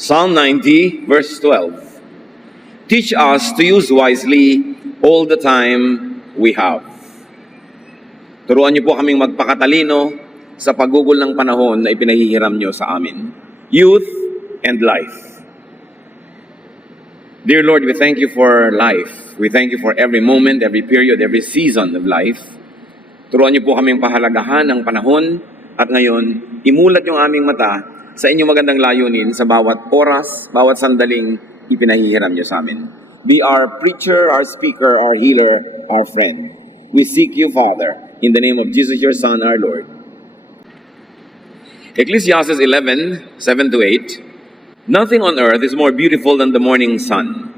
Psalm 90, verse 12. Teach us to use wisely all the time we have. Turuan niyo po kaming magpakatalino sa paggugol ng panahon na ipinahihiram niyo sa amin. Youth and life. Dear Lord, we thank you for life. We thank you for every moment, every period, every season of life. Turuan niyo po kaming pahalagahan ng panahon at ngayon, imulat yung aming mata sa inyong magandang layunin sa bawat oras, bawat sandaling ipinahihiram niyo sa amin. Be our preacher, our speaker, our healer, our friend. We seek you, Father, in the name of Jesus, your Son, our Lord. Ecclesiastes 11, 7-8. Nothing on earth is more beautiful than the morning sun.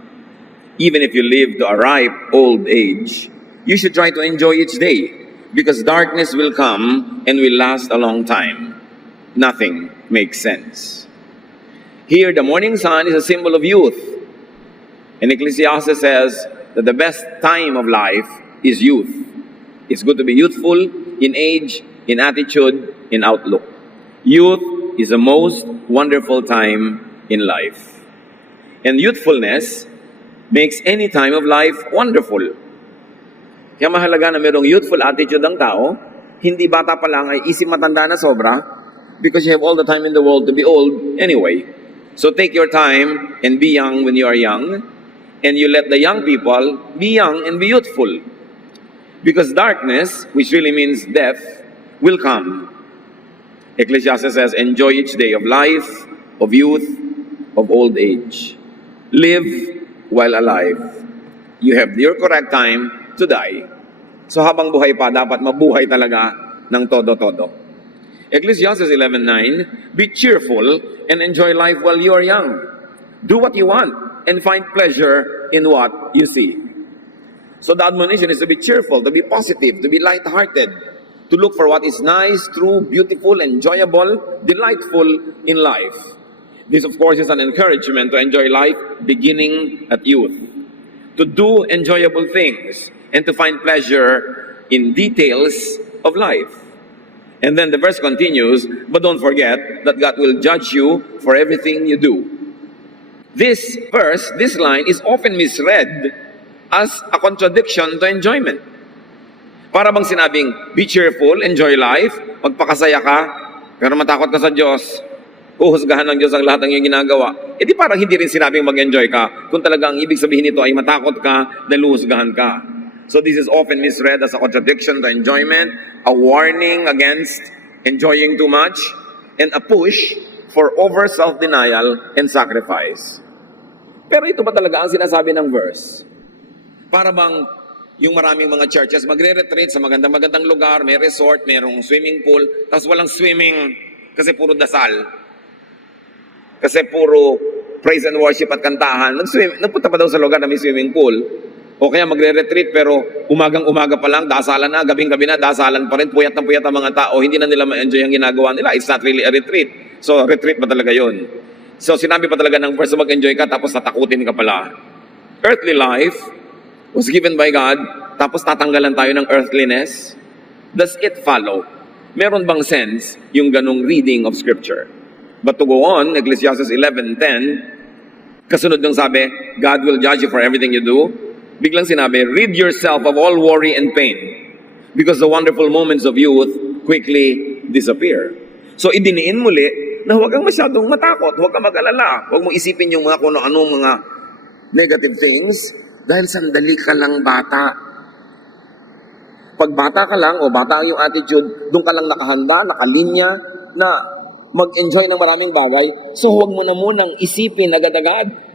Even if you live to a ripe old age, you should try to enjoy each day, because darkness will come and will last a long time. Nothing makes sense. Here, the morning sun is a symbol of youth. And Ecclesiastes says that the best time of life is youth. It's good to be youthful in age, in attitude, in outlook. Youth is the most wonderful time in life. And youthfulness makes any time of life wonderful. Kaya mahalaga na mayroong youthful attitude ang tao, hindi bata pa lang ay isip matanda na sobra, because you have all the time in the world to be old anyway. So take your time and be young when you are young, and you let the young people be young and be youthful. Because darkness, which really means death, will come. Ecclesiastes says, enjoy each day of life, of youth, of old age. Live while alive. You have your correct time to die. So habang buhay pa, dapat mabuhay talaga ng todo-todo. Ecclesiastes 11:9, be cheerful and enjoy life while you are young. Do what you want and find pleasure in what you see. So the admonition is to be cheerful, to be positive, to be light-hearted, to look for what is nice, true, beautiful, enjoyable, delightful in life. This, of course, is an encouragement to enjoy life beginning at youth, to do enjoyable things, and to find pleasure in details of life. And then the verse continues, but don't forget that God will judge you for everything you do. This verse, this line, is often misread as a contradiction to enjoyment. Para bang sinabing, be cheerful, enjoy life, magpakasaya ka, pero matakot ka sa Diyos, uhusgahan ng Diyos ang lahat ng iyong ginagawa. E di parang hindi rin sinabing mag-enjoy ka, kung talagang ibig sabihin nito ay matakot ka, dahil uhusgahan ka. So this is often misread as a contradiction to enjoyment, a warning against enjoying too much, and a push for over self-denial and sacrifice. Pero ito ba talaga ang sinasabi ng verse? Para bang yung maraming mga churches magre-retreat sa magandang-magandang lugar, may resort, mayroong swimming pool, tapos walang swimming kasi puro dasal. Kasi puro praise and worship at kantahan. Nagpunta pa daw sa lugar na may swimming pool. O kaya magre-retreat pero umagang-umaga pa lang, dasalan na, gabing-gabi na, dasalan pa rin, puyat na puyat ang mga tao, hindi na nila ma-enjoy ang ginagawa nila. It's not really a retreat. So, retreat ba talaga yun? So, sinabi pa talaga ng verse, mag-enjoy ka, tapos tatakutin ka pala. Earthly life was given by God, tapos tatanggalan tayo ng earthliness. Does it follow? Meron bang sense yung ganong reading of Scripture? But to go on, Ecclesiastes 11:10, kasunod ng sabi, God will judge you for everything you do. Biglang sinabi, rid yourself of all worry and pain, because the wonderful moments of youth quickly disappear. So idiniin muli na huwag kang masyadong matakot, huwag kang mag-alala, huwag mong isipin yung mga kung anong mga negative things, dahil sandali ka lang bata. Pag bata ka lang, o bata yung attitude, doon ka lang nakahanda, nakalinya, na mag-enjoy ng maraming bagay, so huwag mo na munang isipin agad-agad.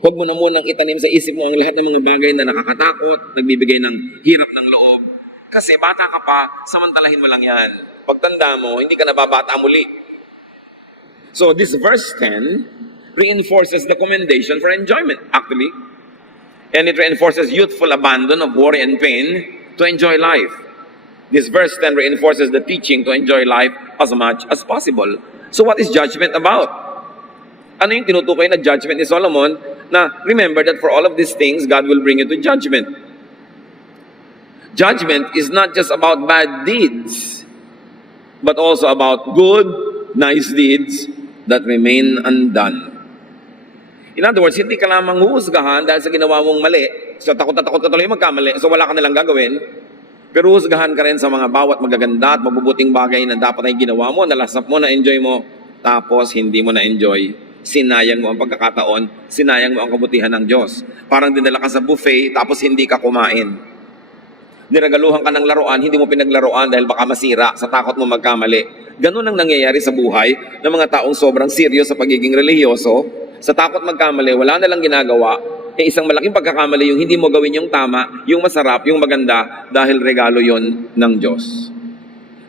Huwag mo na munang itanim sa isip mo ang lahat ng mga bagay na nakakatakot, nagbibigay ng hirap ng loob. Kasi bata ka pa, samantalahin mo lang yan. Pagtanda mo, hindi ka nababata muli. So this verse 10 reinforces the commendation for enjoyment, actually. And it reinforces youthful abandon of worry and pain to enjoy life. This verse 10 reinforces the teaching to enjoy life as much as possible. So what is judgment about? Ano yung tinutukoy na judgment ni Solomon? Na remember that for all of these things, God will bring you to judgment. Judgment is not just about bad deeds, but also about good, nice deeds that remain undone. In other words, hindi ka lamang huhusgahan dahil sa ginawa mong mali. So takot na takot ka tuloy magkamali. So wala ka nilang gagawin. Pero huhusgahan ka rin sa mga bawat magaganda at mabubuting bagay na dapat ay ginawa mo, nalasap mo, na-enjoy mo. Tapos hindi mo na-enjoy. Sinayang mo ang pagkakataon. Sinayang mo ang kabutihan ng Diyos. Parang dinala ka sa buffet tapos hindi ka kumain. Niragaluhan ka ng laruan, hindi mo pinaglaruan dahil baka masira sa takot mo magkamali. Ganun ang nangyayari sa buhay ng mga taong sobrang serious sa pagiging relihiyoso. Sa takot magkamali, wala na lang ginagawa. Isang malaking pagkakamali yung hindi mo gawin yung tama, yung masarap, yung maganda dahil regalo yon ng Diyos.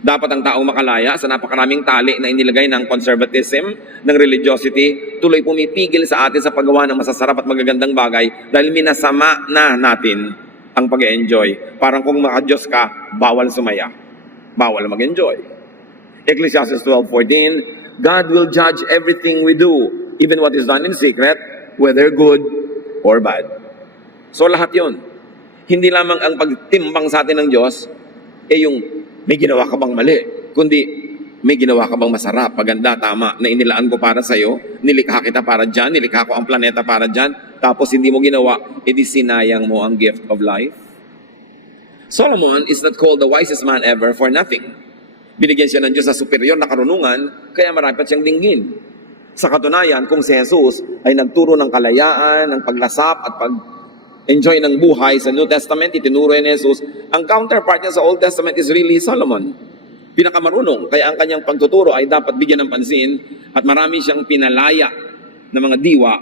Dapat ang taong makalaya sa napakaraming tali na inilagay ng conservatism, ng religiosity, tuloy pumipigil sa atin sa paggawa ng masasarap at magagandang bagay dahil minasama na natin ang pag-enjoy. Parang kung maka-Diyos ka, bawal sumaya. Bawal mag-enjoy. Ecclesiastes 12:14, God will judge everything we do, even what is done in secret, whether good or bad. So lahat yon. Hindi lamang ang pagtimbang sa atin ng Diyos, yung may ginawa ka bang mali, kundi may ginawa ka bang masarap, maganda, tama, na inilaan ko para sa'yo, nilikha kita para dyan, nilikha ko ang planeta para dyan, tapos hindi mo ginawa, edi sinayang mo ang gift of life. Solomon is not called the wisest man ever for nothing. Binigyan siya ng Diyos sa superior na karunungan, kaya marapat siyang dinggin. Sa katunayan, kung si Jesus ay nagturo ng kalayaan, ng paglasap at pag-enjoy ng buhay sa New Testament, itinuro ni Jesus, ang counterpart niya sa Old Testament is really Solomon. Pinakamarunong, kaya ang kanyang pagtuturo ay dapat bigyan ng pansin at marami siyang pinalaya ng mga diwa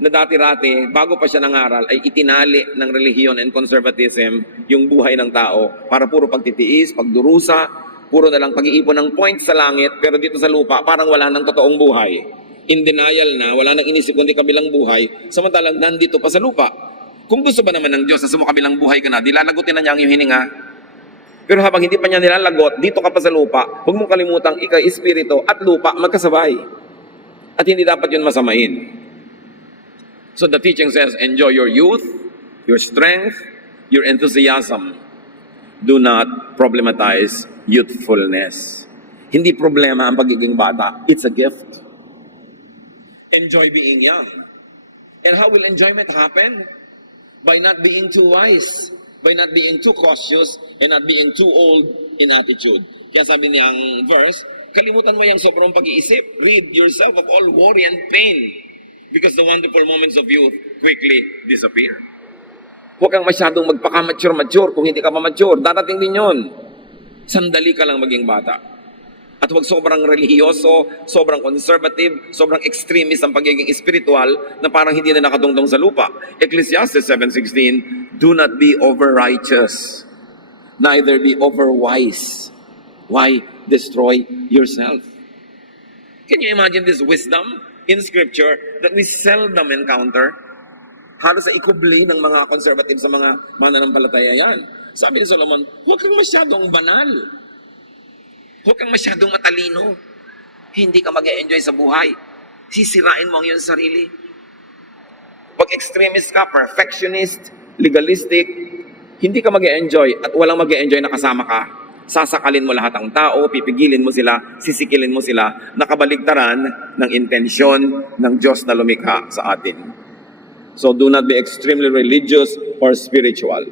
na dati-rati, bago pa siya nangaral, ay itinali ng relihiyon and conservatism yung buhay ng tao para puro pagtitiis, pagdurusa, puro na lang pag-iipon ng points sa langit, pero dito sa lupa, parang wala ng totoong buhay. In denial na, wala nang inisip kundi kabilang buhay, samantalang nandito pa sa lupa. Kung gusto ba naman ng Diyos na sumukabilang buhay ka na, di lalagutin na niya ang iyong hininga. Pero habang hindi pa niya nilalagot, dito ka pa sa lupa, huwag mong kalimutang ikay espiritu at lupa magkasabay. At hindi dapat yun masamain. So the teaching says, enjoy your youth, your strength, your enthusiasm. Do not problematize youthfulness. Hindi problema ang pagiging bata. It's a gift. Enjoy being young. And how will enjoyment happen? By not being too wise. By not being too cautious and not being too old in attitude. Kaya sabi niyang verse, kalimutan mo yung sobrang pag-iisip. Rid yourself of all worry and pain because the wonderful moments of youth quickly disappear. Huwag kang masyadong magpaka-mature kung hindi ka pa mature. Darating din yun. Sandali ka lang maging bata. At huwag sobrang relihiyoso, sobrang conservative, sobrang extremist ang pagiging spiritual na parang hindi na nakatungtong sa lupa. Ecclesiastes 7:16, do not be over-righteous, neither be over-wise. Why destroy yourself? Can you imagine this wisdom in Scripture that we seldom encounter? Halos sa ikubli ng mga conservative sa mga mananampalataya yan. Sabi ni Solomon, huwag kang masyadong banal. Huwag kang masyadong matalino. Hindi ka mag-e-enjoy sa buhay. Sisirain mo ang iyong sarili. Pag extremist ka, perfectionist, legalistic, hindi ka mag-e-enjoy at walang mag-e-enjoy na kasama ka. Sasakalin mo lahat ng tao, pipigilin mo sila, sisikilin mo sila, nakabaligtaran ng intensyon ng Diyos na lumikha sa atin. So do not be extremely religious or spiritual.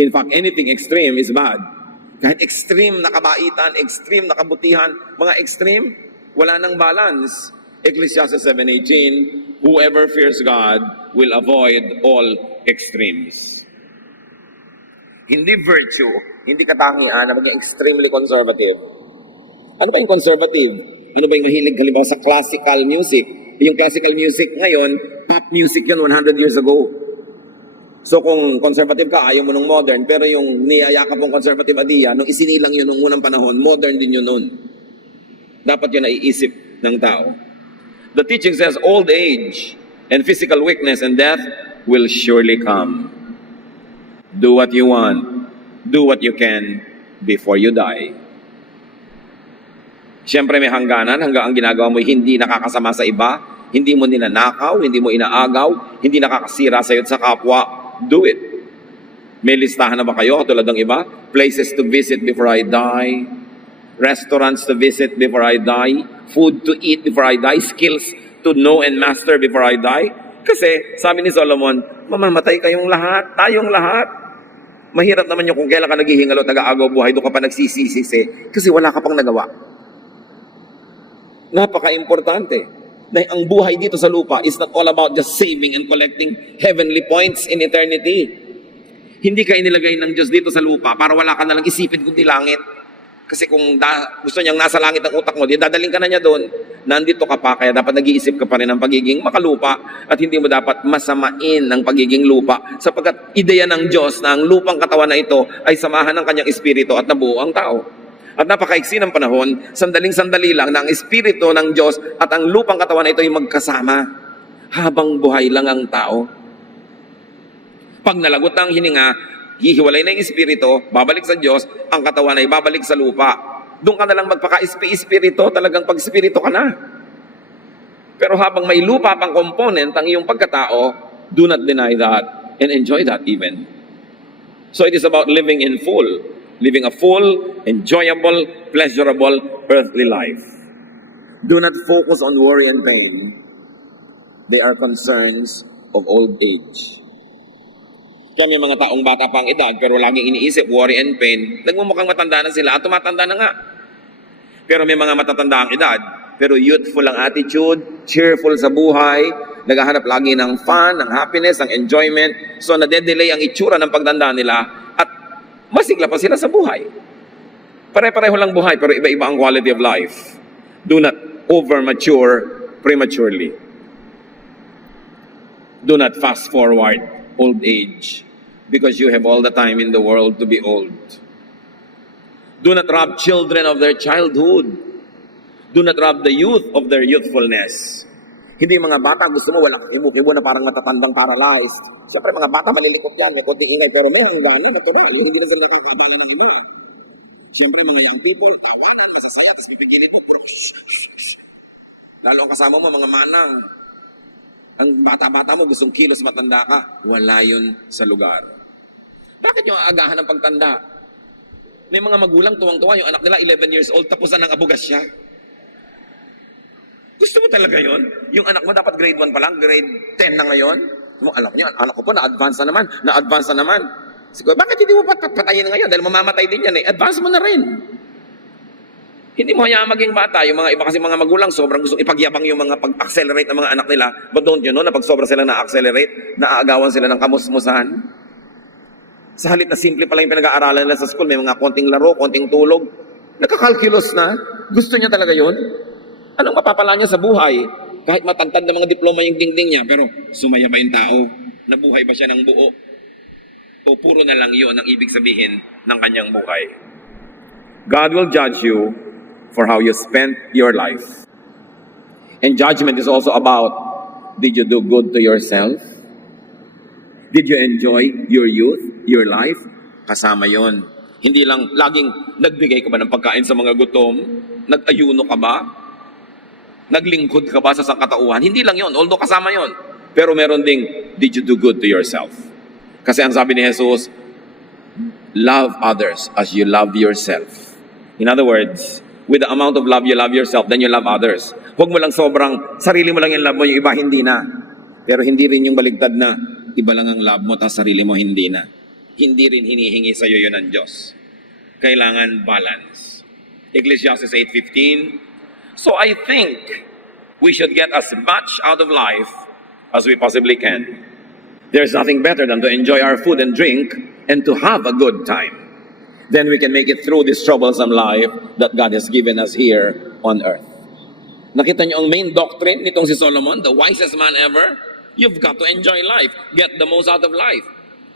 In fact, anything extreme is bad. Kahit extreme na kabaitan, extreme na kabutihan, mga extreme, wala nang balance. Ecclesiastes 7:18, whoever fears God will avoid all extremes. Hindi virtue, hindi katangian na maging extremely conservative. Ano ba yung conservative? Ano ba yung mahilig halimbawa sa classical music? Yung classical music ngayon, pop music yun 100 years ago. So kung conservative ka, ayaw mo nung modern, pero yung niyayakap mong conservative idea, nung isinilang yun nung unang panahon, modern din yun nun. Dapat yun naiisip ng tao. The teaching says, old age and physical weakness and death will surely come. Do what you want. Do what you can before you die. Siyempre may hangganan, hanggang ang ginagawa mo hindi nakakasama sa iba, hindi mo ninanakaw, hindi mo inaagaw, hindi nakakasira sa'yo at sa kapwa. Do it. May listahan na ba kayo tulad ng iba? Places to visit before I die, restaurants to visit before I die, food to eat before I die, skills to know and master before I die? Kasi, sabi ni Solomon, mamamatay kayong lahat, tayong lahat. Mahirap naman yung kung kailan ka naghihingalo, nag-aagaw buhay, doon ka pa nagsisisi, kasi wala ka pang nagawa. Napaka-importante na ang buhay dito sa lupa is not all about just saving and collecting heavenly points in eternity. Hindi ka inilagay ng Diyos dito sa lupa para wala ka nalang isipin kundi langit. Kasi kung gusto niyang nasa langit ang utak mo, di dadaling ka na niya doon. Nandito ka pa, kaya dapat nag-iisip ka pa rin ng pagiging makalupa at hindi mo dapat masamain ng pagiging lupa. Sapagkat ideya ng Diyos na ang lupang katawan na ito ay samahan ng kanyang espiritu at nabuo ang tao. At napakaiksi ng panahon, sandaling-sandali lang na ang espiritu ng Diyos at ang lupang katawan na ito ay magkasama habang buhay lang ang tao. Pag nalagot na ang hininga, hihiwalay na yung espiritu, babalik sa Diyos, ang katawan ay babalik sa lupa. Doon ka na lang magpaka-espiritu, talagang pag-espiritu ka na. Pero habang may lupa pang component ang iyong pagkatao, do not deny that and enjoy that even. So it is about living in full, living a full, enjoyable, pleasurable, earthly life. Do not focus on worry and pain. They are concerns of old age. Kaya may mga taong bata pang edad pero laging iniisip, worry and pain, nagmumukhang matanda na sila at tumatanda na nga. Pero may mga matatanda ang edad, pero youthful ang attitude, cheerful sa buhay, naghahanap lagi ng fun, ng happiness, ng enjoyment. So nade-delay ang itsura ng pagtanda nila at masigla pa sila sa buhay. Pare-pareho lang buhay pero iba-iba ang quality of life. Do not over-mature prematurely. Do not fast forward old age, because you have all the time in the world to be old. Do not rob children of their childhood. Do not rob the youth of their youthfulness. Hindi mga bata, gusto mo walang kibo-kibo na parang matatandang paralyzed. Siyempre mga bata malilikot yan, may konting ingay, pero may hangganan, natural. Yung hindi na sila nakakabala ng iba. Siyempre mga young people, tawanan, masasaya, tapos pipigilin po, puro shh, shh, shh. Lalo ang kasama mo, mga manang. Ang bata-bata mo, gustong kilos matanda ka, wala yun sa lugar. Bakit yung agahan ng pagtanda? May mga magulang tuwang-tuwa, yung anak nila 11 years old, tapos na ng abogasya. Gusto mo talaga yon? Yung anak mo dapat grade 1 pa lang, grade 10 na ngayon? Mo, alam niyo, anak ko po, na-advance na naman. Siguro, bakit hindi mo patayin ngayon? Dahil mamamatay din yan eh. Advance mo na rin. Hindi mo hayaan maging bata. Yung mga iba kasi mga magulang, sobrang gusto ipagyabang yung mga pag-accelerate ng mga anak nila. But don't you know, na pag sobra sila na-accelerate, naaagawan sila ng kamusmusan? Sa halip na simple pa lang yung pinag-aaralan nila sa school, may mga konting laro, konting tulog. Nagkakalkilos na. Gusto niya talaga yun? Anong mapapala niya sa buhay? Kahit matantad na mga diploma yung dingding niya, pero sumaya ba yung tao? Nabuhay ba siya ng buo? O puro na lang yun ang ibig sabihin ng kanyang buhay? God will judge you for how you spent your life. And judgment is also about, did you do good to yourself? Did you enjoy your youth, your life? Kasama yon. Hindi lang laging nagbigay ka ba ng pagkain sa mga gutom? Nag-ayuno ka ba? Naglingkod ka ba sa sangkatauhan? Hindi lang yon, although kasama yon. Pero meron ding, did you do good to yourself? Kasi ang sabi ni Jesus, love others as you love yourself. In other words, with the amount of love you love yourself, then you love others. Huwag mo lang sobrang, sarili mo lang yung love mo, yung iba hindi na. Pero hindi rin yung baligtad na, iba lang ang love mo, tapos sarili mo hindi na. Hindi rin hinihingi sa'yo yun ng Diyos. Kailangan balance. Ecclesiastes 8:15. So I think we should get as much out of life as we possibly can. There's nothing better than to enjoy our food and drink and to have a good time. Then we can make it through this troublesome life that God has given us here on earth. Nakita niyo ang main doctrine nitong si Solomon, the wisest man ever? You've got to enjoy life. Get the most out of life.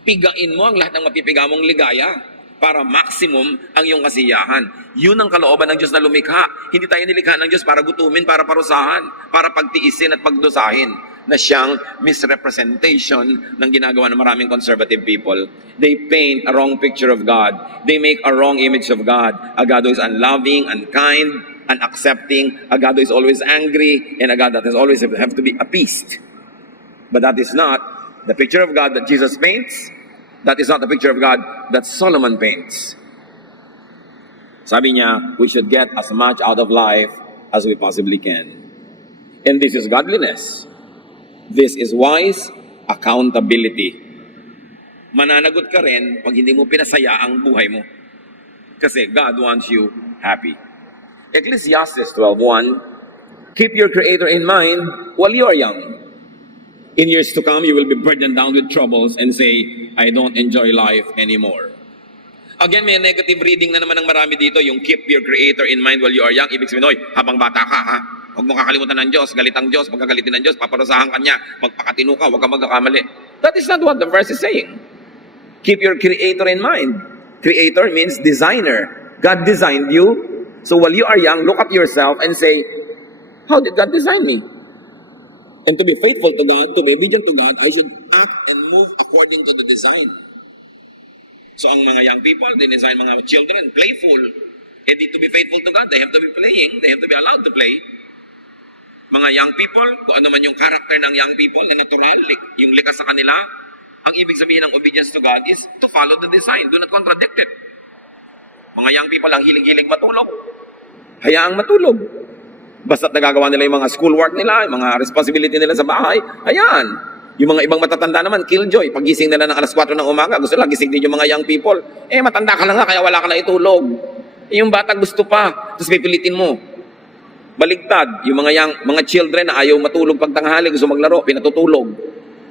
Pigain mo ang lahat ng mapipiga mong ligaya para maximum ang iyong kasiyahan. Yun ang kalooban ng Diyos na lumikha. Hindi tayo nilikha ng Diyos para gutumin, para parusahan, para pagtiisin at pagdusahin, na siyang misrepresentation ng ginagawa ng maraming conservative people. They paint a wrong picture of God. They make a wrong image of God. A God who is unloving, unkind, unaccepting. A God who is always angry, and a God that is always have to be appeased. But that is not the picture of God that Jesus paints. That is not the picture of God that Solomon paints. Sabi niya, we should get as much out of life as we possibly can. And this is godliness. This is wise accountability. Mananagot ka rin pag hindi mo pinasaya ang buhay mo. Kasi God wants you happy. Ecclesiastes 12:1, keep your Creator in mind while you are young. In years to come, you will be burdened down with troubles and say, I don't enjoy life anymore. Again, may negative reading na naman ng marami dito, yung keep your Creator in mind while you are young. Ibig sabihin, oy, habang bata ka, ha? Huwag mo kakalimutan ng Diyos, galit ang Diyos, pagkagalitin ng Diyos, paparusahan ka niya, magpakatino ka, huwag ka magkakamali. That is not what the verse is saying. Keep your Creator in mind. Creator means designer. God designed you. So while you are young, look at yourself and say, how did God design me? And to be faithful to God, to be obedient to God, I should act and move according to the design. So ang mga young people, they design mga children, playful. And to be faithful to God, they have to be playing. They have to be allowed to play. Mga young people, kung ano man yung character ng young people na natural, yung likas sa kanila, ang ibig sabihin ng obedience to God is to follow the design. Do not contradict it. Mga young people ang hilig-hilig matulog. Hayaang matulog. Basta't nagagawa nila yung mga schoolwork nila, yung mga responsibility nila sa bahay, ayan. Yung mga ibang matatanda naman, killjoy. Pagising nila ng alas 4 ng umaga, gusto lang gising din yung mga young people. Matanda ka lang nga, kaya wala ka na itulog. Yung bata gusto pa, tapos pipilitin mo. Baligtad, yung mga children na ayaw matulog pag tanghali, gusto maglaro, pinatutulog.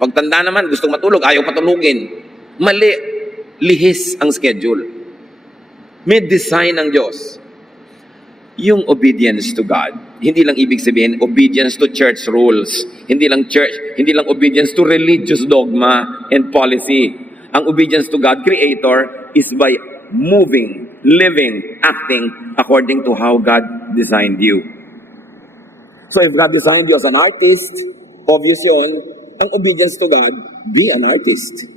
Pagtanda naman, gusto matulog, ayaw patulugin. Mali, lihis ang schedule. May design ng Diyos. Yung obedience to God, hindi lang ibig sabihin obedience to church rules. Hindi lang obedience to religious dogma and policy. Ang obedience to God, Creator, is by moving, living, acting according to how God designed you. So if God designed you as an artist, obvious yun, ang obedience to God, be an artist.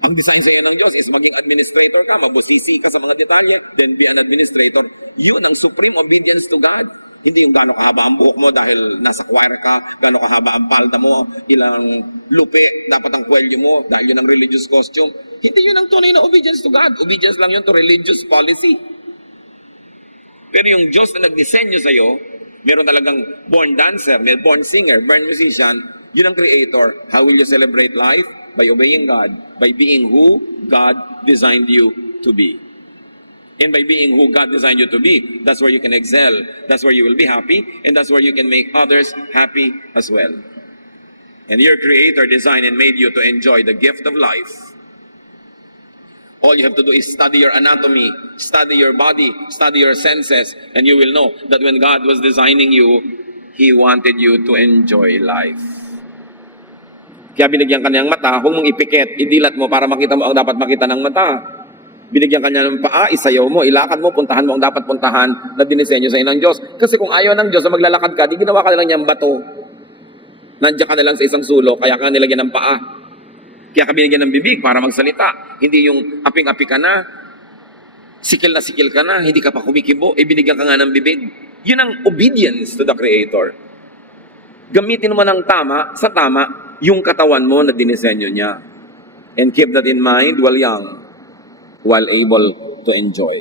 Ang design sa iyo ng Diyos is maging administrator ka, mabusisi ka sa mga detalye, then be an administrator. Yun ang supreme obedience to God. Hindi yung gano'ng kahaba ang buhok mo dahil nasa choir ka, gano'ng kahaba ang palda mo, ilang lupi dapat ang kwelyo mo dahil yun ang religious costume. Hindi yun ang tunay na obedience to God. Obedience lang yun to religious policy. Pero yung Diyos na nagdisenyo sa iyo, meron talagang born dancer, may born singer, born musician, yun ang creator. How will you celebrate life? By obeying God, by being who God designed you to be. And by being who God designed you to be, that's where you can excel, that's where you will be happy, and that's where you can make others happy as well. And your Creator designed and made you to enjoy the gift of life. All you have to do is study your anatomy, study your body, study your senses, and you will know that when God was designing you, He wanted you to enjoy life. Kaya binigyan ka niyang mata, huwag mong ipikit, idilat mo para makita mo ang dapat makita ng mata. Binigyan ka niya ng paa, isayaw mo, ilakad mo, puntahan mo ang dapat puntahan na dinisenyo sa inang Diyos. Kasi kung ayaw ng Diyos na maglalakad ka, di ginawa ka na lang niyang bato. Nandiyan ka na lang sa isang sulok, kaya ka nilagyan ng paa. Kaya ka binigyan ng bibig para magsalita. Hindi yung aping-api ka na sikil ka na, hindi ka pa kumikibo, binigyan ka nga ng bibig. Yun ang obedience to the Creator. Gamitin mo ng tama, sa tama, yung katawan mo na dinisenyo niya. And keep that in mind while young, while able to enjoy.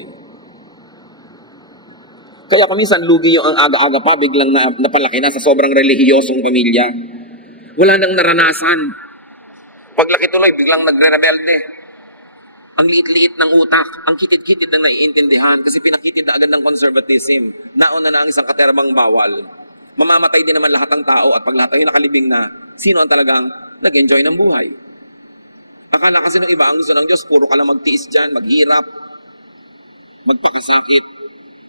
Kaya minsan lugi yung ang aga-aga pa, biglang napalaki na sa sobrang relihiyosong pamilya. Wala nang naranasan. Paglaki tuloy, biglang nagre-rebelde. Ang liit-liit ng utak, ang kitid-kitid na naiintindihan kasi pinakitid na agad ng conservatism. Nauna na ang isang katerbang bawal. Mamamatay din naman lahat ng tao at pag lahat ay nakalibing na, sino ang talagang nag-enjoy ng buhay? Akala kasi ng iba ang gusto ng Diyos, puro ka lang magtiis dyan, maghirap, magpakisipit.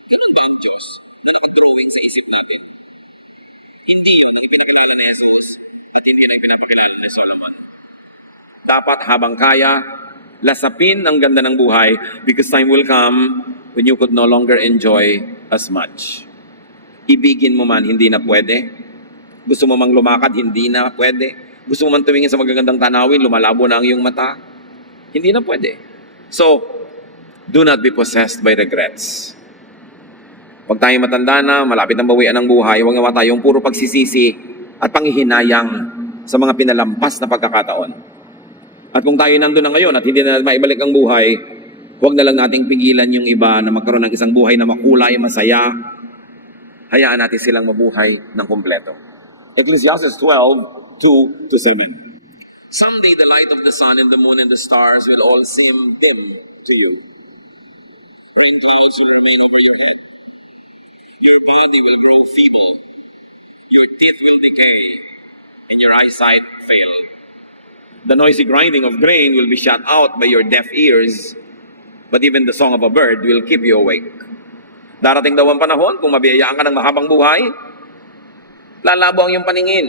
Ganun ba ang Diyos na nakadrawing sa isip natin? Hindi yun ang ipinapakilala ni Jesus at hindi yun ang ipinapakilala ni Solomon. Dapat habang kaya, lasapin ang ganda ng buhay because time will come when you could no longer enjoy as much. Ibigin mo man, hindi na pwede. Gusto mo mang lumakad, hindi na pwede. Gusto mo man tumingin sa magagandang tanawin, lumalabo na ang iyong mata. Hindi na pwede. So, do not be possessed by regrets. Pag tayo matanda na, malapit ang bawian ng buhay, huwag naman tayong puro pagsisisi at panghihinayang sa mga pinalampas na pagkakataon. At kung tayo nandun na ngayon at hindi na maibalik ang buhay, huwag na lang nating pigilan yung iba na magkaroon ng isang buhay na makulay, masaya, hayaan natin silang mabuhay ng kumpleto. Ecclesiastes 12:2-7. Someday the light of the sun and the moon and the stars will all seem dim to you. Rain clouds will remain over your head. Your body will grow feeble. Your teeth will decay, and your eyesight fail. The noisy grinding of grain will be shut out by your deaf ears, but even the song of a bird will keep you awake. Darating daw ang panahon, kung mabiyayaan ka ng mahabang buhay, lalabo ang iyong paningin.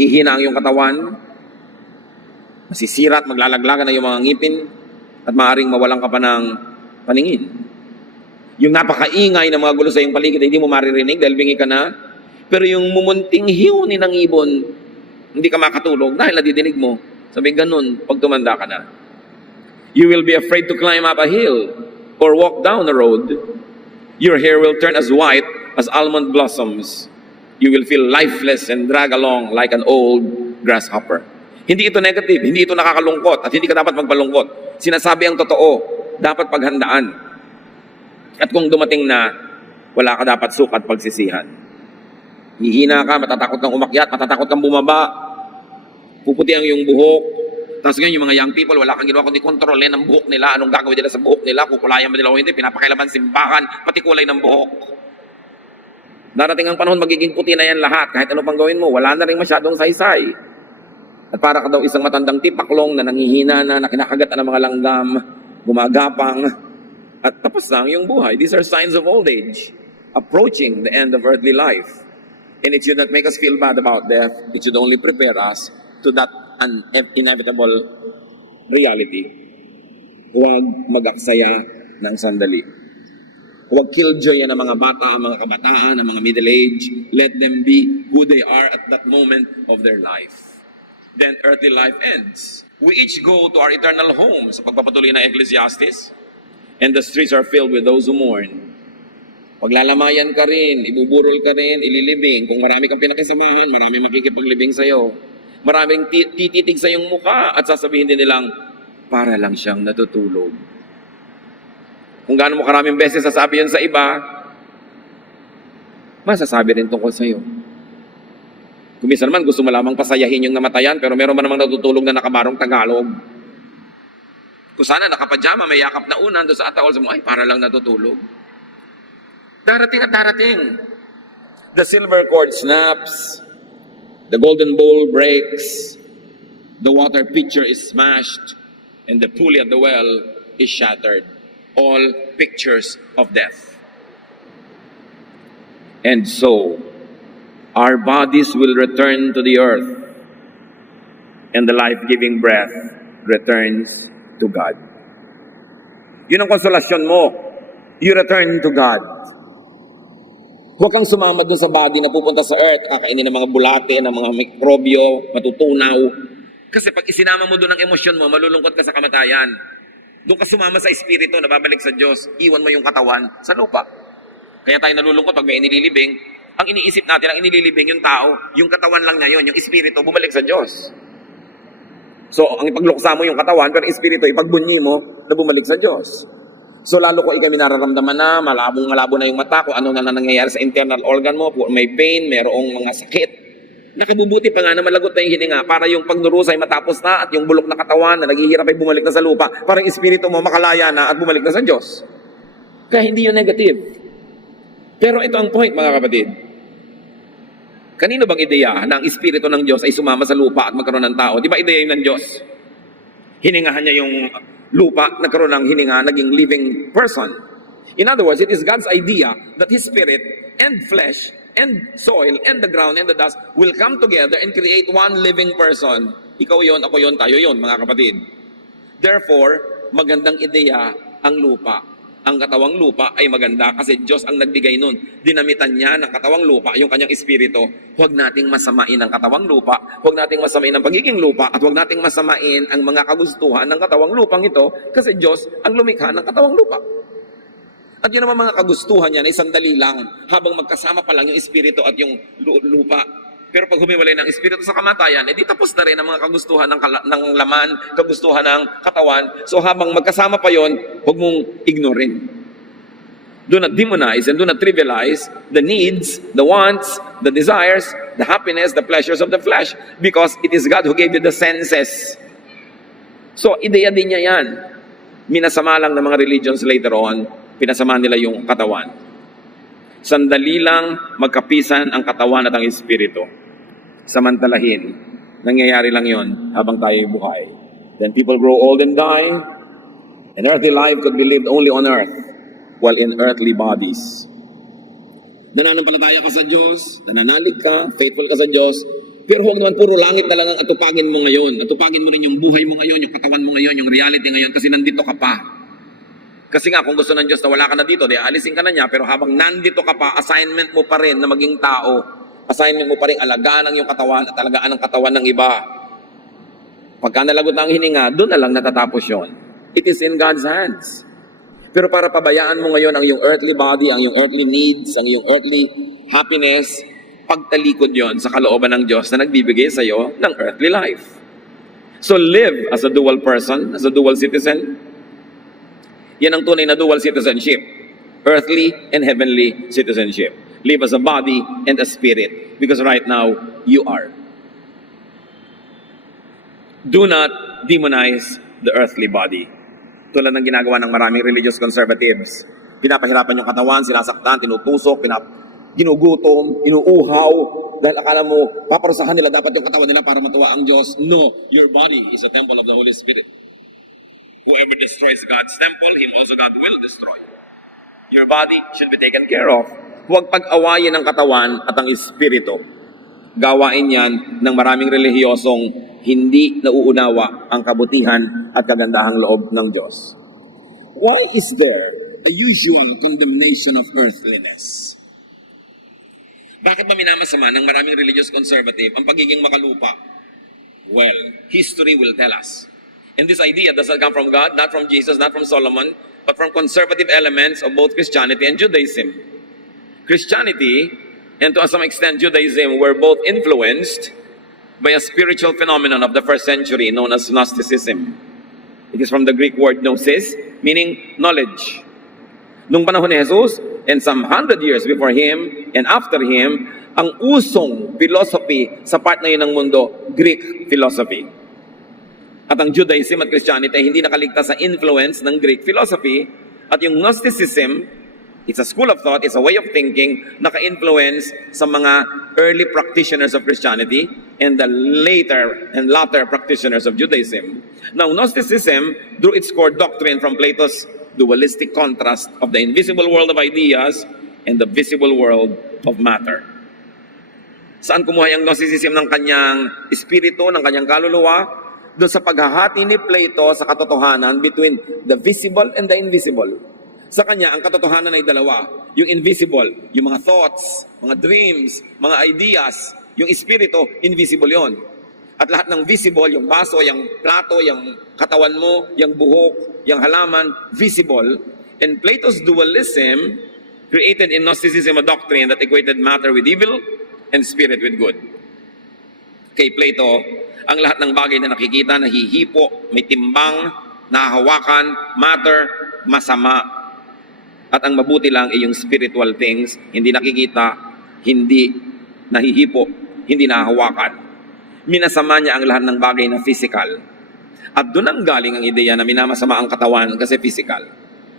Hihina ang iyong katawan, masisira at maglalaglagan na iyong mga ngipin, at maaaring mawalan ka pa ng paningin. Yung napakaingay ng mga gulo sa iyong paligid, hindi mo maririnig dahil bingi ka na. Pero yung mumunting hiwni ng ibon, hindi ka makatulog dahil nadidinig mo. Sabi ganun, pag tumanda ka na. You will be afraid to climb up a hill or walk down a road. Your hair will turn as white as almond blossoms. You will feel lifeless and drag along like an old grasshopper. Hindi ito negative, hindi ito nakakalungkot, at hindi ka dapat magpalungkot. Sinasabi ang totoo, dapat paghandaan. At kung dumating na, wala ka dapat sukat pagsisihan. Hihina ka, matatakot kang umakyat, matatakot kang bumaba, puputi ang iyong buhok. Tapos ngayon yung mga young people, wala kang ginawa kundi kontrolin ang buhok nila, anong gagawin nila sa buhok nila, kukulayan ba nila o hindi, pinapakailaman simbahan, pati kulay ng buhok. Darating ang panahon, magiging puti na yan lahat, kahit ano pang gawin mo, wala na rin masyadong saysay. At para ka daw isang matandang tipaklong na nanghihina na, kinakagat ng mga langgam, gumagapang, at tapos na ang iyong buhay. These are signs of old age, approaching the end of earthly life. And it should not make us feel bad about death. It should only prepare us to that inevitable reality. Huwag mag-aksaya ng sandali. Huwag killjoy ng mga bata, ang mga kabataan, ang mga middle age. Let them be who they are at that moment of their life. Then earthly life ends. We each go to our eternal home sa pagpapatuloy ng Ecclesiastes. And the streets are filled with those who mourn. Paglalamayan ka rin, ibuburol ka rin, ililibing. Kung marami kang pinakasamahan, marami makikipaglibing sa'yo. Maraming tititig sa iyong mukha at sasabihin din nilang, para lang siyang natutulog. Kung gaano mo karaming beses sasabi yun sa iba, masasabi rin tungkol sa'yo. Kung minsan naman gusto mo lamang pasayahin yung namatayan, pero meron man namang natutulog na nakabarong Tagalog. Kung sana nakapadyama, may yakap na unan doon sa ataol sa mo, ay para lang natutulog. Darating at darating. The silver cord snaps, the golden bowl breaks, the water pitcher is smashed, and the pulley at the well is shattered. All pictures of death. And so, our bodies will return to the earth, and the life-giving breath returns to God. Yun ang konsolasyon mo. You return to God. Huwag kang sumama doon sa body na pupunta sa earth, kakainin ng mga bulate, ng mga mikrobyo, matutunaw. Kasi pag isinama mo doon ang emosyon mo, malulungkot ka sa kamatayan. Doon ka sumama sa espiritu na babalik sa Diyos, iwan mo yung katawan sa lupa. Kaya tayo nalulungkot pag may inililibing. Ang iniisip natin, ang inililibing yung tao, yung katawan lang niya yun, yung espiritu, bumalik sa Diyos. So, ang ipagluksa mo yung katawan, pero espiritu, ipagbunyi mo na bumalik sa Diyos. So, lalo ko ikami nararamdaman na, malabo na yung mata, kung ano na nangyayari sa internal organ mo, may pain, merong mga sakit. Nakabubuti pa nga na malagot na yung hininga para yung pagnurusay matapos na at yung bulok na katawan na naghihirap ay bumalik na sa lupa, para yung espiritu mo makalaya na at bumalik na sa Diyos. Kaya hindi yun negative. Pero ito ang point, mga kapatid. Kanino bang ideya na ang espiritu ng Diyos ay sumama sa lupa at magkaroon ng tao? Di ba ideya yun ng Diyos? Hiningahan niya yung lupa, nagkaroon ng hininga, naging living person. In other words, it is God's idea that His spirit and flesh and soil and the ground and the dust will come together and create one living person. Ikaw yon, ako yon, tayo yon, mga kapatid. Therefore, magandang ideya ang lupa. Ang katawang lupa ay maganda kasi Diyos ang nagbigay nun. Dinamitan niya ng katawang lupa yung kanyang espiritu. Huwag nating masamain ang katawang lupa, huwag nating masamain ang pagiging lupa, at huwag nating masamain ang mga kagustuhan ng katawang lupang ito kasi Diyos ang lumikha ng katawang lupa. At yun naman mga kagustuhan niya ay sandali lang habang magkasama pa lang yung espiritu at yung lupa. Pero pag humiwalay ng espiritu sa kamatayan, edi tapos na rin ang mga kagustuhan ng laman, kagustuhan ng katawan. So habang magkasama pa yon, huwag mong ignorin. Do not demonize and do not trivialize the needs, the wants, the desires, the happiness, the pleasures of the flesh, because it is God who gave you the senses. So, ideya din niya yan. Minasama lang ng mga religions later on, pinasama nila yung katawan. Sandali lang magkapisan ang katawan at ang espiritu. Samantalahin, nangyayari lang yon habang tayo buhay. Then people grow old and die, and earthly life could be lived only on earth, while in earthly bodies. Nananampalataya ka sa Diyos, nananalig ka, faithful ka sa Diyos, pero huwag naman puro langit na lang ang atupagin mo ngayon. Atupagin mo rin yung buhay mo ngayon, yung katawan mo ngayon, yung reality ngayon, kasi nandito ka pa. Kasi nga, kung gusto ng Diyos na wala ka na dito, di alisin ka na niya, pero habang nandito ka pa, assignment mo pa rin na maging tao. Assignment mo pa rin alagaan ng iyong katawan at alagaan ng katawan ng iba. Pagka nalagot na ang hininga, doon na lang natatapos yon. It is in God's hands. Pero para pabayaan mo ngayon ang iyong earthly body, ang iyong earthly needs, ang iyong earthly happiness, pagtalikod yon sa kalooban ng Diyos na nagbibigay sa iyo ng earthly life. So live as a dual person, as a dual citizen. Yan ang tunay na dual citizenship. Earthly and heavenly citizenship. Live as a body and a spirit. Because right now, you are. Do not demonize the earthly body. Tulad ng ginagawa ng maraming religious conservatives. Pinapahirapan yung katawan, sinasaktan, tinutusok, ginugutom, inuuhaw. Dahil akala mo, paparusahan nila dapat yung katawan nila para matuwa ang Diyos. No, your body is a temple of the Holy Spirit. Whoever destroys God's temple, him also God will destroy. Your body should be taken care of. Huwag pag-awayin ang katawan at ang espiritu. Gawain yan ng maraming relihiyosong hindi nauunawa ang kabutihan at kagandahang loob ng Diyos. Why is there the usual condemnation of earthliness? Bakit ba minamasama ng maraming religious conservative ang pagiging makalupa? Well, history will tell us. And this idea does not come from God, not from Jesus, not from Solomon, but from conservative elements of both Christianity and Judaism. Christianity, and to some extent Judaism, were both influenced by a spiritual phenomenon of the first century known as Gnosticism. It is from the Greek word gnosis, meaning knowledge. Nung panahon ni Jesus, and some 100 years before Him and after Him, ang usong philosophy sa part na yun ng mundo, Greek philosophy. At ang Judaism at Christianity ay hindi nakaligtas sa influence ng Greek philosophy. At yung Gnosticism, it's a school of thought, it's a way of thinking, naka-influence sa mga early practitioners of Christianity and the later and latter practitioners of Judaism. Now, Gnosticism drew its core doctrine from Plato's dualistic contrast of the invisible world of ideas and the visible world of matter. Saan kumuha ang Gnosticism ng kanyang espiritu, ng kanyang kaluluwa? Doon sa paghahati ni Plato sa katotohanan between the visible and the invisible. Sa kanya, ang katotohanan ay dalawa. Yung invisible, yung mga thoughts, mga dreams, mga ideas. Yung espiritu, invisible yon. At lahat ng visible, yung baso, yung plato, yung katawan mo, yung buhok, yung halaman, visible. And Plato's dualism created in Gnosticism a doctrine that equated matter with evil and spirit with good. Kay Plato, ang lahat ng bagay na nakikita, nahihipo, may timbang, nahahawakan, matter, masama. At ang mabuti lang ay yung spiritual things, hindi nakikita, hindi nahihipo, hindi nahahawakan. Minasama niya ang lahat ng bagay na physical. At doon ang galing ang ideya na minamasama ang katawan kasi physical.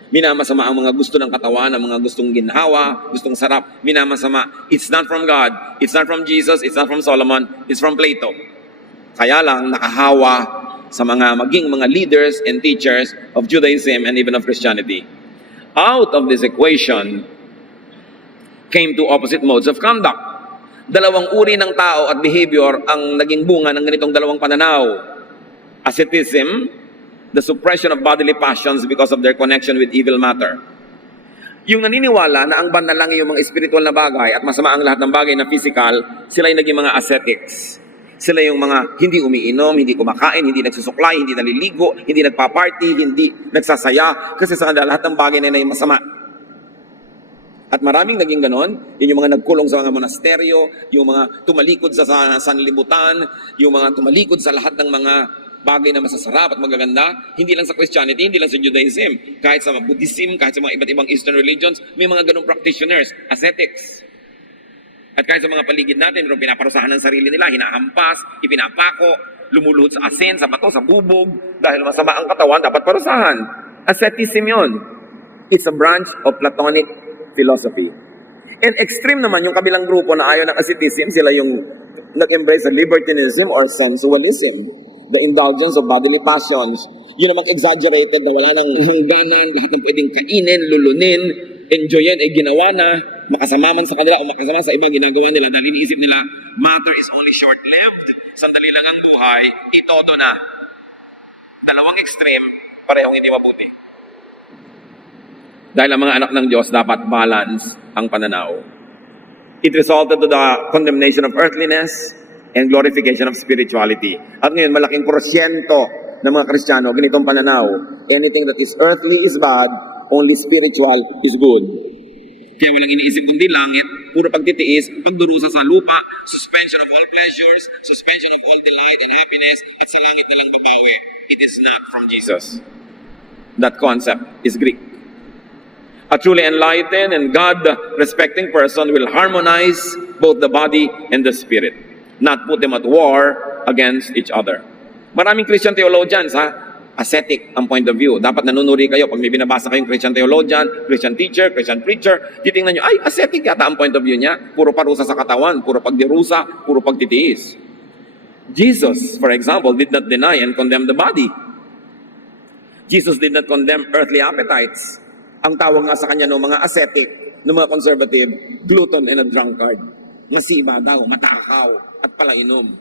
Minamasama ang mga gusto ng katawan, ang mga gustong ginhawa, gustong sarap, minamasama. It's not from God, it's not from Jesus, it's not from Solomon, it's from Plato. Kaya lang nakahawa sa maging mga leaders and teachers of Judaism and even of Christianity. Out of this equation came two opposite modes of conduct. Dalawang uri ng tao at behavior ang naging bunga ng ganitong dalawang pananaw. Asceticism, the suppression of bodily passions because of their connection with evil matter. Yung naniniwala na ang banal lang yung mga spiritual na bagay at masama ang lahat ng bagay na physical, sila yung naging mga ascetics. Sila yung mga hindi umiinom, hindi kumakain, hindi nagsusuklay, hindi naliligo, hindi nagpa-party, hindi nagsasaya, kasi sa kanila lahat ng bagay na yung masama. At maraming naging ganon, yun yung mga nagkulong sa mga monasteryo, yung mga tumalikod sa sanlibutan, yung mga tumalikod sa lahat ng mga bagay na masasarap at magaganda, hindi lang sa Christianity, hindi lang sa Judaism, kahit sa Buddhism, kahit sa mga iba't ibang Eastern religions, may mga ganong practitioners, ascetics. At kahit sa mga paligid natin, mayroong pinaparusahan ng sarili nila, hinahampas, ipinapako, lumuluhod sa asin, sa bato, sa bubog, dahil masama ang katawan, dapat parusahan. Asceticism yun. It's a branch of Platonic philosophy. And extreme naman yung kabilang grupo na ayaw ng asceticism, sila yung nag-embrace sa libertinism or sensualism, the indulgence of bodily passions. Yun namang exaggerated na wala nang hangganan, lahat ng pwedeng kainin, lulunin, enjoyin, ay ginawa na, makasama man sa kanila o makasama sa iba, ginagawa nila dahil iniisip nila, matter is only short-lived, sandali lang ang buhay, itodo na. Dalawang extreme, parehong hindi mabuti. Dahil ang mga anak ng Diyos dapat balance ang pananaw. It resulted to the condemnation of earthliness and glorification of spirituality. At ngayon, malaking porsyento ng mga Kristiyano, ganitong pananaw. Anything that is earthly is bad, only spiritual is good. Kaya walang iniisip kundi langit, puro pagtitiis, pagdurusa sa lupa, suspension of all pleasures, suspension of all delight and happiness, at sa langit na lang babawi. It is not from Jesus. That concept is Greek. A truly enlightened and God-respecting person will harmonize both the body and the spirit, not put them at war against each other. Maraming Christian theologians, ascetic ang point of view. Dapat nanunuri kayo pag may binabasa kayong Christian theologian, Christian teacher, Christian preacher, titingnan nyo, ay, ascetic yata ang point of view niya. Puro parusa sa katawan, puro pagdirusa, puro pagtitiis. Jesus, for example, did not deny and condemn the body. Jesus did not condemn earthly appetites. Ang tawag nga sa kanya ng mga ascetic, ng mga conservative, glutton and a drunkard. Masiba daw, matakaw, at palainom.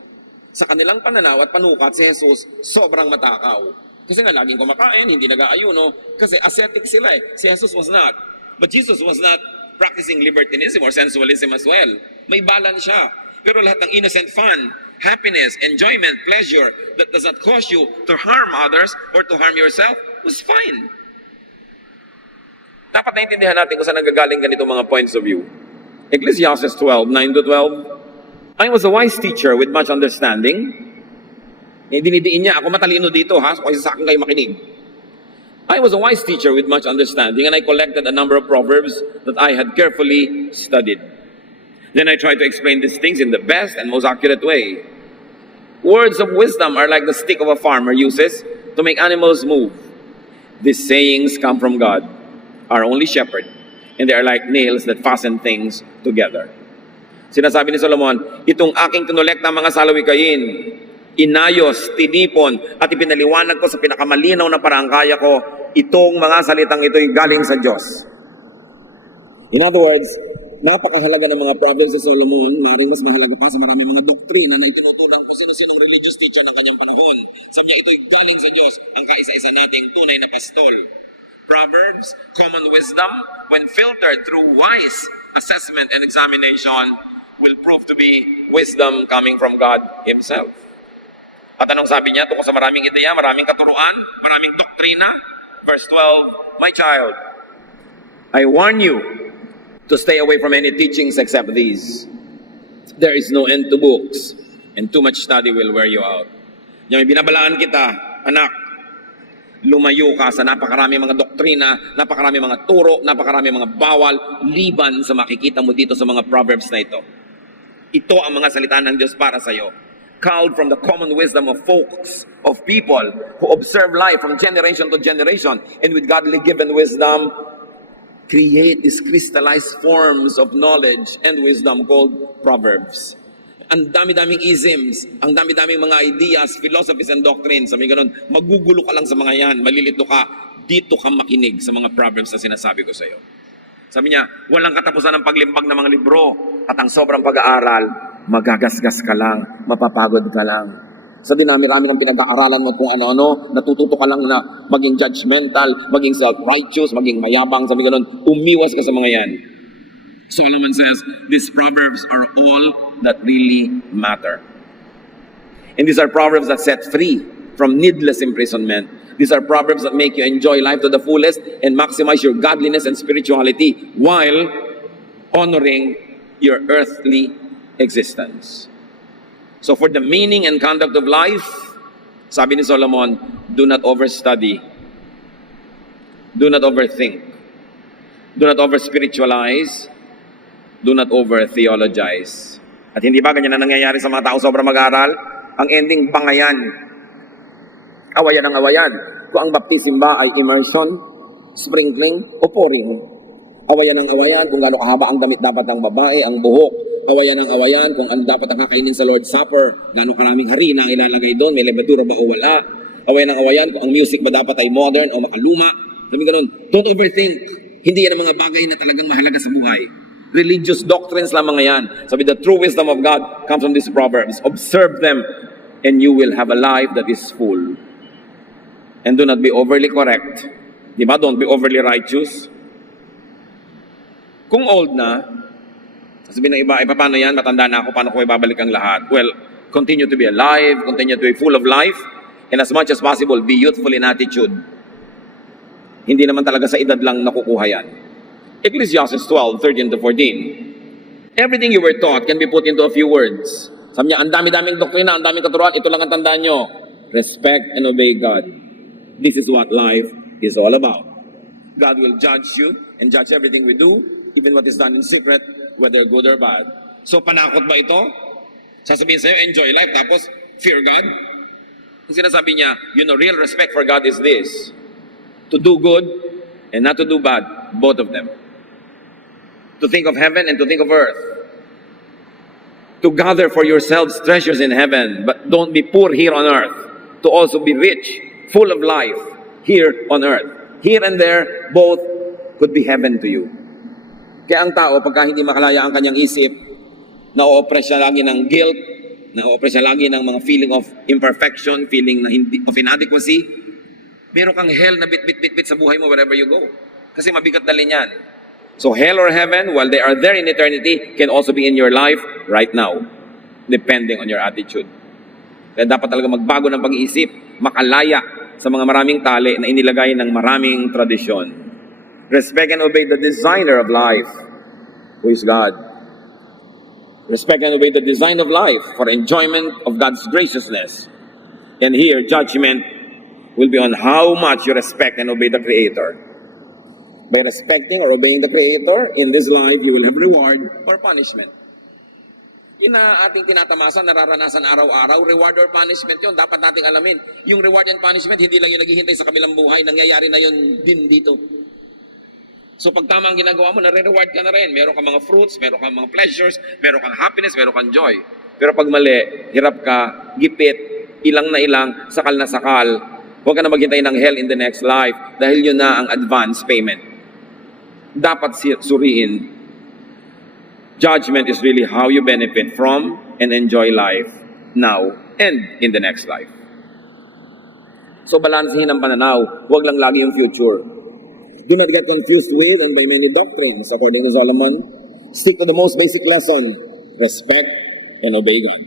Sa kanilang pananaw at panukat, si Jesus sobrang matakaw. Kasi nga laging kumakain, hindi nag-aayuno, kasi ascetic sila eh. Si Jesus was not. But Jesus was not practicing libertinism or sensualism as well. May balance siya. Pero lahat ng innocent fun, happiness, enjoyment, pleasure that does not cause you to harm others or to harm yourself was fine. Dapat naintindihan natin kung saan nagagaling ganito mga points of view. Ecclesiastes 12:9-12. I was a wise teacher with much understanding. Dinidiin niya, ako matalino dito ha, so kaysa sa akin kayo makinig. I was a wise teacher with much understanding and I collected a number of proverbs that I had carefully studied. Then I tried to explain these things in the best and most accurate way. Words of wisdom are like the stick of a farmer uses to make animals move. These sayings come from God, our only shepherd, and they are like nails that fasten things together. Sinasabi ni Solomon, itong aking kinolekta mga salawikain, inayos, tinipon, at ipinaliwanag ko sa pinakamalinaw na parang kaya ko, itong mga salitang ito'y galing sa Diyos. In other words, napakahalaga ng mga proverbs ni Solomon, maaaring mas mahalaga pa sa maraming mga doktrina na itinutulang kung sino-sinong religious teacher ng kanyang panahon. Sabi niya, ito'y galing sa Diyos, ang kaisa-isa nating tunay na pastol. Proverbs, common wisdom, when filtered through wise assessment and examination, will prove to be wisdom coming from God Himself. At anong sabi niya tungkol sa maraming ideya, maraming katuruan, maraming doktrina? Verse 12, my child, I warn you to stay away from any teachings except these. There is no end to books, and too much study will wear you out. Yung binabalaan kita, anak, lumayo ka sa napakarami mga doktrina, napakarami mga turo, napakarami mga bawal, liban sa makikita mo dito sa mga proverbs na ito. Ito ang mga salita ng Diyos para sa iyo. Culled from the common wisdom of folks, of people who observe life from generation to generation, and with godly given wisdom, create these crystallized forms of knowledge and wisdom called proverbs. Ang dami-daming isms, ang dami-daming mga ideas, philosophies and doctrines. Sabi ganun, magugulo ka lang sa mga yan, malilito ka, dito ka makinig sa mga proverbs na sinasabi ko sa iyo. Sabi niya, walang katapusan ng paglimbag ng mga libro at ang sobrang pag-aaral, magagasgas ka lang, mapapagod ka lang. Sa dinami-rami ng pinag-aaralan mo kung ano-ano, natututo ka lang na maging judgmental, maging self-righteous, maging mayabang, sabi ganun, umiwas ka sa mga yan. Solomon says, these proverbs are all that really matter. And these are proverbs that set free from needless imprisonment. These are proverbs that make you enjoy life to the fullest and maximize your godliness and spirituality while honoring your earthly existence. So for the meaning and conduct of life, Sabi ni Solomon, do not overstudy. Do not overthink. Do not over-spiritualize. Do not over-theologize. At hindi ba ganyan na nangyayari sa mga tao sobrang mag-aaral? Ang ending, bangayan. Awayan ang awayan. Kung ang baptism ba ay immersion, sprinkling, o pouring. Awayan ang awayan kung gaano kahaba ang damit dapat ng babae, ang buhok. Awayan ang awayan kung ano dapat ang kakainin sa Lord's Supper, gaano karaming harina ang ilalagay doon, may levadura ba o wala. Awayan ang awayan kung ang music ba dapat ay modern o makaluma. Sabi ganun, don't overthink. Hindi yan ang mga bagay na talagang mahalaga sa buhay. Religious doctrines lamang yan. Sabi, the true wisdom of God comes from these proverbs. Observe them and you will have a life that is full. And do not be overly correct. Diba? Don't be overly righteous. Kung old na, sabihin ng iba, ay paano yan? Matanda na ako, paano ko ibabalik ang lahat? Well, continue to be alive, continue to be full of life, and as much as possible, be youthful in attitude. Hindi naman talaga sa edad lang nakukuha yan. Ecclesiastes 12:13-14. Everything you were taught can be put into a few words. Sabi niya, ang dami-daming doktrina, ang daming katuruan, ito lang ang tandaan nyo. Respect and obey God. This is what life is all about. God will judge you and judge everything we do, even what is done in secret, whether good or bad. So, panakot ba ito? Sasabihin sa'yo, enjoy life, tapos fear God? Ang sinasabi niya, real respect for God is this: to do good and not to do bad, both of them. To think of heaven and to think of earth. To gather for yourselves treasures in heaven, but don't be poor here on earth. To also be rich, full of life here on earth. Here and there, both could be heaven to you. Kaya ang tao, pagka hindi makalaya ang kanyang isip, na-o-oppress siya lagi ng guilt, na-o-oppress siya lagi ng mga feeling of imperfection, feeling of inadequacy, meron kang hell na bit sa buhay mo wherever you go. Kasi mabigat dalhin yan. So hell or heaven, while they are there in eternity, can also be in your life right now, depending on your attitude. Kaya dapat talaga magbago ng pag-iisip, makalaya sa mga maraming tali na inilagay ng maraming tradisyon. Respect and obey the designer of life, who is God. Respect and obey the design of life for enjoyment of God's graciousness. And here, judgment will be on how much you respect and obey the Creator. By respecting or obeying the Creator, in this life, you will have reward or punishment. Yun na ating tinatamasan, nararanasan araw-araw, reward or punishment yun. Dapat nating alamin. Yung reward and punishment, hindi lang yung naghihintay sa kabilang buhay, nangyayari na yun din dito. So pag tama ang ginagawa mo, nare-reward ka na rin. Meron kang mga fruits, meron kang mga pleasures, meron kang happiness, meron kang joy. Pero pag mali, hirap ka, gipit, ilang na ilang, sakal na sakal, huwag ka na maghintay ng hell in the next life dahil yun na ang advance payment. Dapat suriin. Judgment is really how you benefit from and enjoy life now and in the next life. So balansehin ang pananaw, huwag lang lagi yung future. Do not get confused with and by many doctrines, according to Solomon. Stick to the most basic lesson: respect and obey God.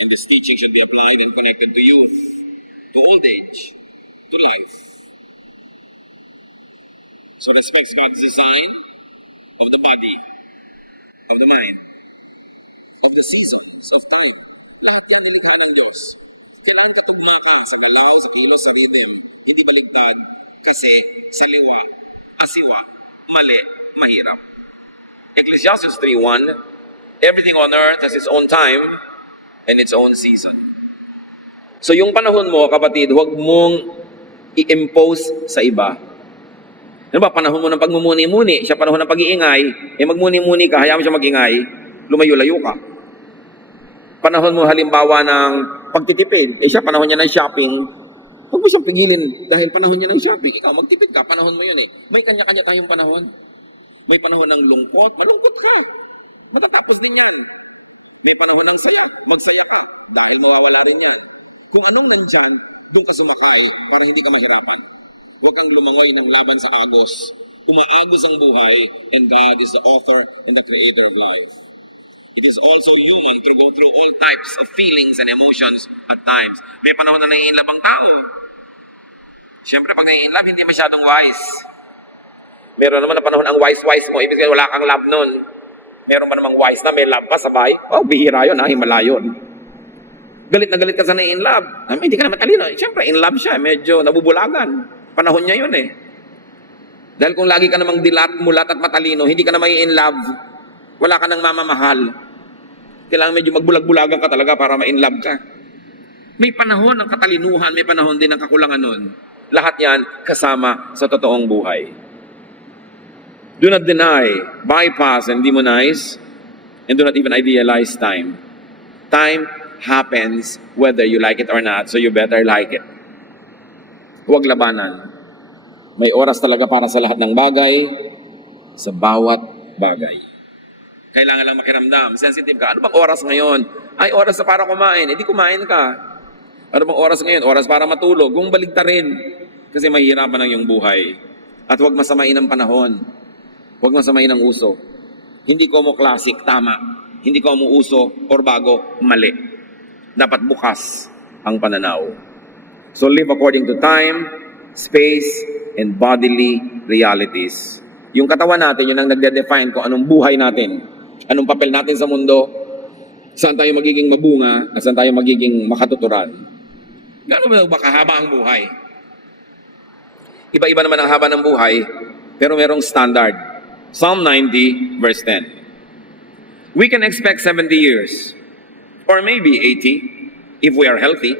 And this teaching should be applied and connected to youth, to old age, to life. So respects God's design of the body, of the mind, of the seasons, of time. Lahat yan nilikha ng Diyos. Kailangan katugma ka sa galaw, sa kilos, sa rhythm. Hindi baligtad kasi sa liwa, asiwa, mali, mahirap. Ecclesiastes 3:1, everything on earth has its own time and its own season. So yung panahon mo, kapatid, huwag mong i-impose sa iba. Ano ba, panahon mo ng pagmumuni-muni, siya panahon ng pag-iingay, magmuni-muni ka, hayaan mo siya mag-ingay, lumayo-layo ka. Panahon mo halimbawa ng pagtitipid, siya panahon niya ng shopping, huwag mo siyang pigilin dahil panahon niya ng shopping. Ikaw, magtipid ka, panahon mo yun . May kanya-kanya tayong panahon. May panahon ng lungkot, malungkot ka. Matatapos din yan. May panahon ng saya, magsaya ka dahil mawawala rin yan. Kung anong nandyan, doon ka sumakay para hindi ka mahirapan. Huwag kang lumangoy ng laban sa agos. Umaagos ang buhay, and God is the author and the creator of life. It is also human to go through all types of feelings and emotions at times. May panahon na nai-inlove ang tao. Siyempre, pag nai-inlove, hindi masyadong wise. Meron naman na panahon ang wise-wise mo, ibig sabihin wala kang love nun. Meron pa namang wise na may love pa sabay. Oh, bihira yun, himala yun. Galit na galit ka sa in love. Hindi ka naman talino. Siyempre, in love siya. Medyo nabubulagan. Panahon niya yun eh. Dahil kung lagi ka namang dilat, mulat at matalino, hindi ka na in love. Wala ka nang mamamahal. Kailangan medyo magbulag-bulagan ka talaga para ma-in love ka. May panahon ng katalinuhan, may panahon din ng kakulangan nun. Lahat yan kasama sa totoong buhay. Do not deny, bypass, and demonize, and do not even idealize time. Time happens whether you like it or not, so you better like it. Huwag labanan. May oras talaga para sa lahat ng bagay, sa bawat bagay. Kailangan lang makiramdam. Sensitive ka. Ano bang oras ngayon? Ay, oras na para kumain. Hindi kumain ka. Ano bang oras ngayon? Oras para matulog. Kung baligtarin. Kasi mahihirapan ang iyong buhay. At huwag masamain ang panahon. Huwag masamain ang uso. Hindi ko mo classic, tama. Hindi ko mo uso or bago, mali. Dapat bukas ang pananaw. So live according to time, space, and bodily realities. Yung katawan natin, yun ang nagde-define kung anong buhay natin. Anong papel natin sa mundo, saan tayo magiging mabunga, at saan tayo magiging makatuturan. Gano'n ba kahaba ang buhay? Iba-iba naman ang haba ng buhay, pero merong standard. Psalm 90, verse 10. We can expect 70 years, or maybe 80, if we are healthy.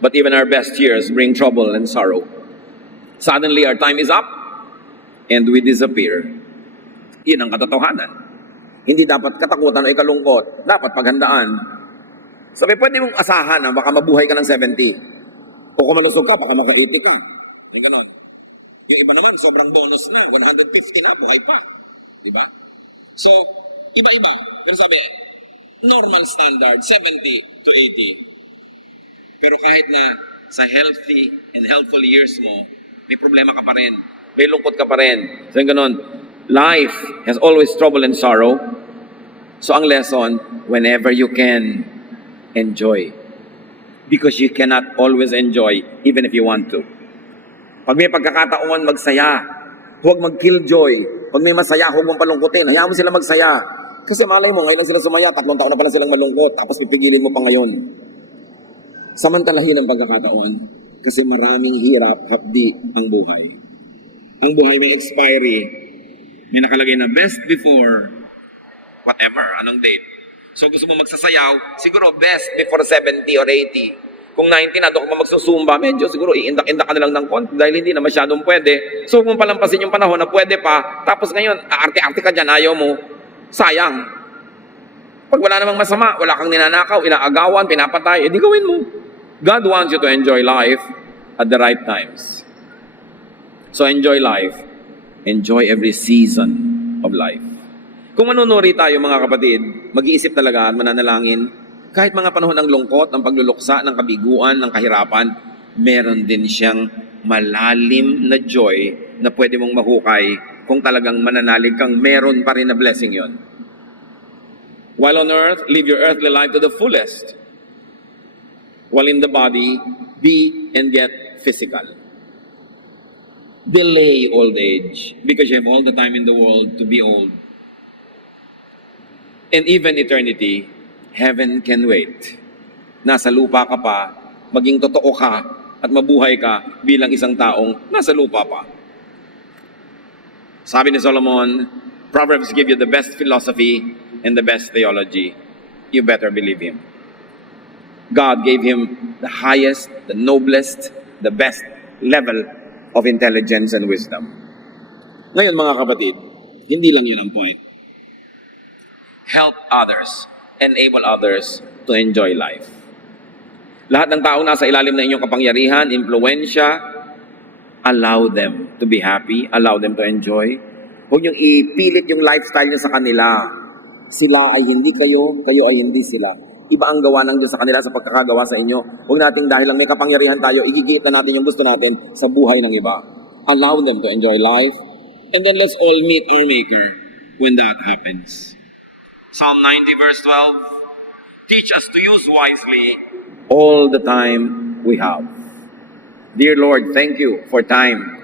But even our best years bring trouble and sorrow. Suddenly, our time is up, and we disappear. Yun ang katotohanan. Hindi dapat katakutan o ikalungkot. Dapat paghandaan. Sabi, pwede mong asahan na baka mabuhay ka ng 70. O kung malusog ka, baka maka-80 ka. Ganon. Yung iba naman, sobrang bonus na. 150 na, buhay pa. Diba? So, iba-iba. Pero sabi, normal standard, 70 to 80. Pero kahit na sa healthy and healthful years mo, may problema ka pa rin. May lungkot ka pa rin. So, ganon. Life has always trouble and sorrow. So, ang lesson, whenever you can, enjoy. Because you cannot always enjoy, even if you want to. Pag may pagkakataon, magsaya. Huwag mag-killjoy. Pag may masaya, huwag mong palungkutin. Hayaan mo sila magsaya. Kasi malay mo, ngayon lang sila sumaya, 3 taon na pala silang malungkot, tapos pipigilin mo pa ngayon. Samantalahin ang pagkakataon, kasi maraming hirap, hapdi ang buhay. Ang buhay may expiry. May nakalagay na best before whatever, anong date. So gusto mo magsasayaw, siguro best before 70 or 80. Kung 19 na doon ka magsusumba, medyo siguro iindak-indak ka na lang ng konti dahil hindi na masyadong pwede. So kung palampasin yung panahon na pwede pa, tapos ngayon, aarte-arte ka dyan, ayaw mo, sayang. Pag wala namang masama, wala kang ninanakaw, inaagawan, pinapatay, edi gawin mo. God wants you to enjoy life at the right times. So enjoy life. Enjoy every season of life. Kung manunuri tayo mga kapatid, mag-iisip talaga at mananalangin, kahit mga panahon ng lungkot, ng pagluluksa, ng kabiguan, ng kahirapan, meron din siyang malalim na joy na pwede mong mahukay kung talagang mananalig kang meron pa rin na blessing yon. While on earth, live your earthly life to the fullest. While in the body, be and get physical. Delay old age because you have all the time in the world to be old. And even eternity, heaven can wait. Nasa lupa ka pa, maging totoo ka at mabuhay ka bilang isang taong nasa lupa pa. Sabi ni Solomon, Proverbs give you the best philosophy and the best theology. You better believe him. God gave him the highest, the noblest, the best level of intelligence and wisdom. Ngayon mga kapatid, hindi lang yun ang point. Help others. Enable others to enjoy life. Lahat ng taong nasa ilalim ng inyong kapangyarihan, impluensya, allow them to be happy, allow them to enjoy. Huwag niyong ipilit yung lifestyle niyo sa kanila. Sila ay hindi kayo, kayo ay hindi sila. Iba ang gawa ng Diyos sa kanila sa pagkakagawa sa inyo. Huwag natin dahil lang may kapangyarihan tayo, igigit na natin yung gusto natin sa buhay ng iba. Allow them to enjoy life. And then let's all meet our Maker when that happens. Psalm 90 verse 12, teach us to use wisely all the time we have. Dear Lord, thank you for time.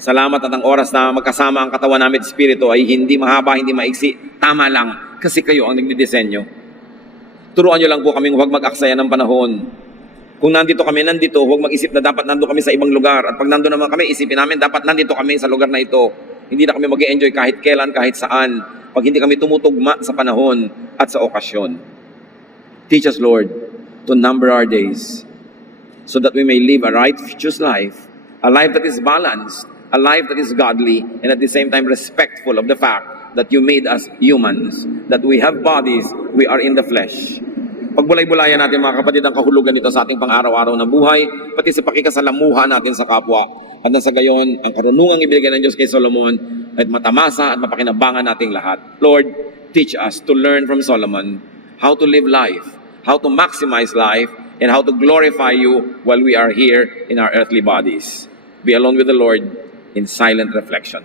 Salamat at ang oras na magkasama ang katawan namin at espiritu ay hindi mahaba, hindi maiksi. Tama lang, kasi kayo ang nagdidisenyo. Turuan nyo lang po kaming huwag mag-aksaya ng panahon. Kung nandito kami, nandito, huwag mag-isip na dapat nandito kami sa ibang lugar. At pag nandito naman kami, isipin namin, dapat nandito kami sa lugar na ito. Hindi na kami mag-enjoy kahit kailan, kahit saan. Pag hindi kami tumutugma sa panahon at sa okasyon. Teach us, Lord, to number our days so that we may live a righteous life, a life that is balanced, a life that is godly, and at the same time respectful of the fact that you made us humans, that we have bodies, we are in the flesh. Pagbulay-bulayan natin mga kapatid ang kahulugan nito sa ating pang-araw-araw na buhay, pati sa pakikasalamuha natin sa kapwa. At nasa gayon, ang karunungang ibigay ng Diyos kay Solomon ay matamasa at mapakinabangan nating lahat. Lord, teach us to learn from Solomon how to live life, how to maximize life, and how to glorify you while we are here in our earthly bodies. Be alone with the Lord in silent reflection.